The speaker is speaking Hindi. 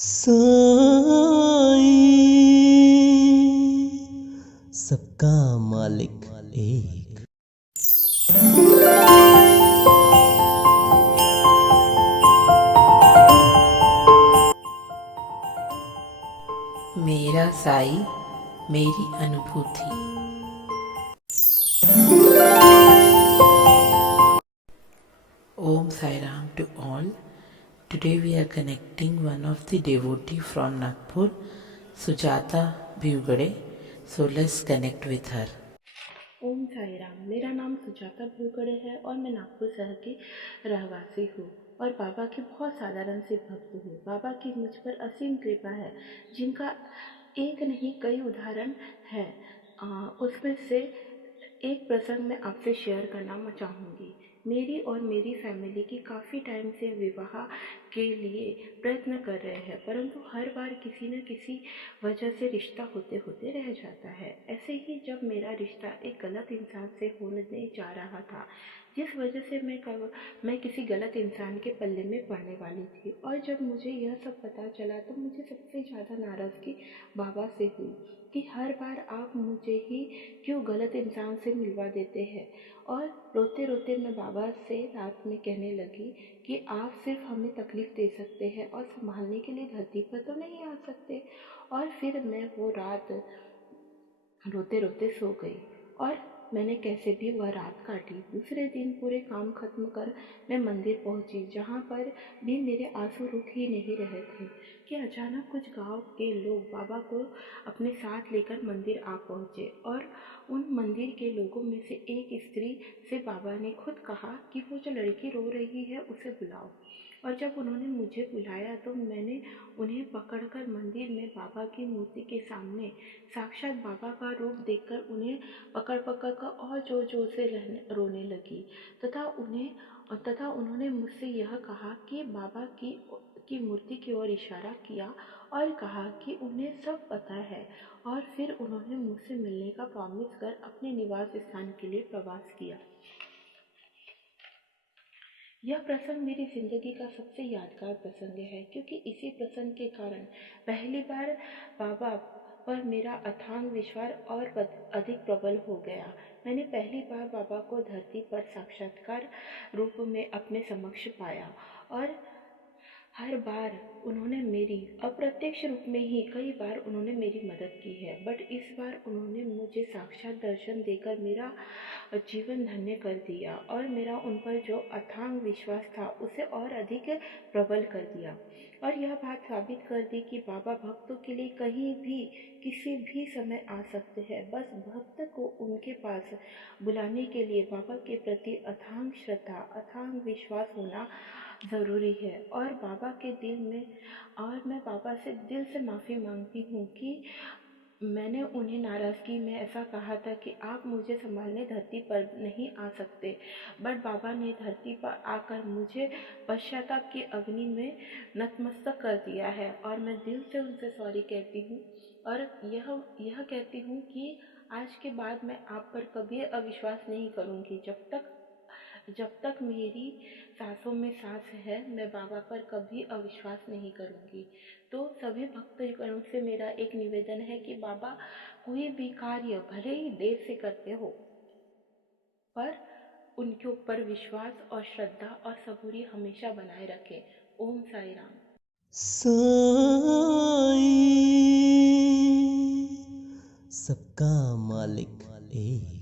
साईं, सबका मालिक एक। मेरा साई मेरी अनुभूति। Om Sai Ram to all. Today we are connecting one of the devotee from Nagpur, Sujata Bhugade. So let's connect with her. ओम साई राम। मेरा नाम सुजाता भूगड़े है और मैं नागपुर शहर की रहवासी हूँ और बाबा की बहुत साधारण सी भक्त हूँ। बाबा की मुझ पर असीम कृपा है जिनका एक नहीं कई उदाहरण है। उसमें से एक प्रसंग मैं आपसे शेयर करना मैं चाहूँगी। मेरी और मेरी फैमिली की काफ़ी टाइम से विवाह के लिए प्रयत्न कर रहे हैं, परंतु हर बार किसी न किसी वजह से रिश्ता होते होते रह जाता है। ऐसे ही जब मेरा रिश्ता एक गलत इंसान से होने जा रहा था, जिस वजह से मैं किसी गलत इंसान के पल्ले में पड़ने वाली थी, और जब मुझे यह सब पता चला तो मुझे सबसे ज़्यादा नाराज़गी बाबा से हुई कि हर बार आप मुझे ही क्यों गलत इंसान से मिलवा देते हैं। और रोते रोते मैं बाबा से रात में कहने लगी कि आप सिर्फ हमें तकलीफ़ दे सकते हैं और संभालने के लिए धरती पर तो नहीं आ सकते। और फिर मैं वो रात रोते रोते सो गई और मैंने कैसे भी वह रात काटी। दूसरे दिन पूरे काम खत्म कर मैं मंदिर पहुंची, जहां पर भी मेरे आंसू रुक ही नहीं रहे थे कि अचानक कुछ गांव के लोग बाबा को अपने साथ लेकर मंदिर आ पहुंचे। और उन मंदिर के लोगों में से एक स्त्री से बाबा ने खुद कहा कि वो जो लड़की रो रही है उसे बुलाओ। और जब उन्होंने मुझे बुलाया तो मैंने उन्हें पकड़कर मंदिर में बाबा की मूर्ति के सामने साक्षात बाबा का रूप देखकर उन्हें पकड़ पकड़ कर और जोर जोर से रोने लगी तथा उन्होंने मुझसे यह कहा कि बाबा की मूर्ति की ओर इशारा किया और कहा कि उन्हें सब पता है। और फिर उन्होंने मुझसे मिलने का प्रॉमिस कर अपने निवास स्थान के लिए प्रवास किया। यह प्रसंग मेरी ज़िंदगी का सबसे यादगार प्रसंग है, क्योंकि इसी प्रसंग के कारण पहली बार बाबा पर मेरा अथांग विश्वास और अधिक प्रबल हो गया। मैंने पहली बार बाबा को धरती पर साक्षात्कार रूप में अपने समक्ष पाया और हर बार उन्होंने मेरी अप्रत्यक्ष रूप में ही कई बार उन्होंने मेरी मदद की है, बट इस बार उन्होंने मुझे साक्षात दर्शन देकर मेरा जीवन धन्य कर दिया और मेरा उन पर जो अथांग विश्वास था उसे और अधिक प्रबल कर दिया। और यह बात साबित कर दी कि बाबा भक्तों के लिए कहीं भी किसी भी समय आ सकते हैं। बस भक्त को उनके पास बुलाने के लिए बाबा के प्रति अथांग श्रद्धा, अथांग विश्वास होना ज़रूरी है। और बाबा के दिल में और मैं बाबा से दिल से माफ़ी मांगती हूँ कि मैंने उन्हें नाराज़गी में ऐसा कहा था कि आप मुझे संभालने धरती पर नहीं आ सकते, बट बाबा ने धरती पर आकर मुझे पश्चाताप की अग्नि में नतमस्तक कर दिया है। और मैं दिल से उनसे सॉरी कहती हूँ और यह कहती हूँ कि आज के बाद मैं आप पर कभी अविश्वास नहीं करूँगी। जब तक मेरी सांसों में सांस है, मैं बाबा पर कभी अविश्वास नहीं करूँगी। तो सभी भक्तगणों से मेरा एक निवेदन है कि बाबा कोई भी कार्य भले ही देर से करते हो, पर उनके ऊपर विश्वास और श्रद्धा और सबूरी हमेशा बनाए रखें। ओम साई राम। साईं, सबका मालिक एक।